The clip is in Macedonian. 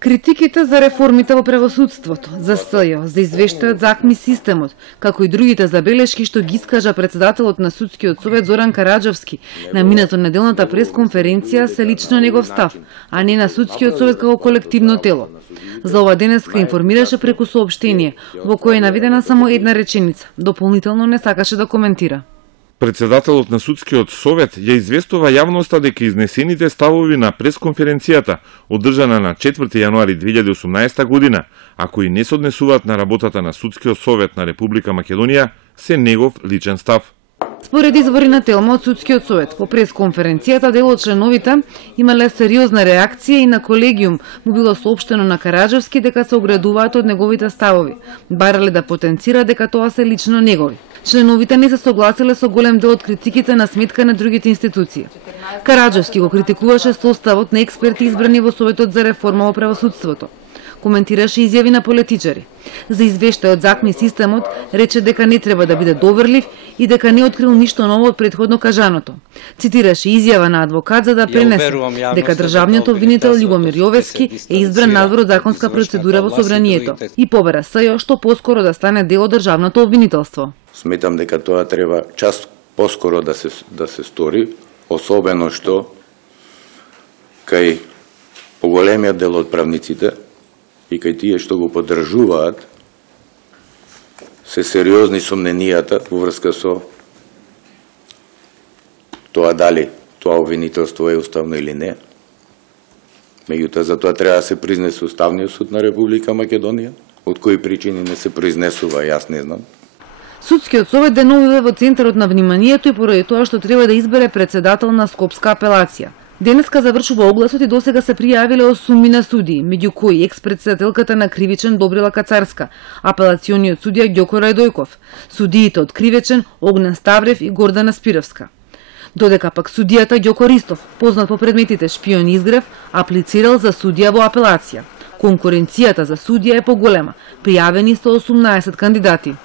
Критиките за реформите во правосудството, за СЈО, за извештајот за АКМИ системот, како и другите забелешки што ги искажа председателот на Судскиот совет Зоран Караџовски на минато неделната пресконференција се лично негов став, а не на Судскиот совет како колективно тело. За ова денеска информираше преку соопштение, во кое е наведена само една реченица, дополнително не сакаше да коментира. Председателот на Судскиот совет ја известува јавноста дека изнесените ставови на пресконференцијата, одржана на 4 јануари 2018 година, а кои не се однесуваат на работата на Судскиот совет на Република Македонија, се негов личен став. Според извори на Телма од Судскиот совет, по пресконференцијата дел од членовите имале сериозна реакција и на колегиум му било соопштено на Караџовски дека се оградуваат од неговите ставови, барале да потенцира дека тоа се лично негови. Членовите не се согласиле со голем дел од критиките на сметка на другите институции. Караџовски го критикуваше составот на експерти избрани во Советот за реформа во правосудството. Коментираше изјави на политичари. За извештајот за АКМИ системот рече дека не треба да биде доверлив и дека не открил ништо ново од претходно кажаното. Цитираше изјава на адвокат за да пренесе дека државниот обвинител Љубомир Јовевски е избран надвор од законска процедура во собранието и побара СЈО што поскоро да стане дел од државното обвинителство. Сметам дека тоа треба час поскоро да се стори, особено што кај поголемиот дел од правниците и кај тие што го поддржуваат се сериозни сомненијата во врска со тоа дали тоа обвинителство е уставно или не. Меѓутоа, за тоа треба да се признесе Уставниот суд на Република Македонија. Од кои причини не се произнесува, јас не знам. Судскиот совет деновиве во центарот на вниманието и поради тоа што треба да избере председател на Скопска апелација. Денеска завршува огласот и досега се пријавиле 8 судии, меѓу кои екс-председателката на Кривичен Добрила Кацарска, апелациониот судија Ѓоко Рајдојков, судиите од Кривичен Огнен Ставрев и Гордана Спировска. Додека пак судијата Ѓоко Ристов, познат по предметите Шпион Изгрев, аплицирал за судија во апелација. Конкуренцијата за судија е поголема, пријавени 118 кандидати.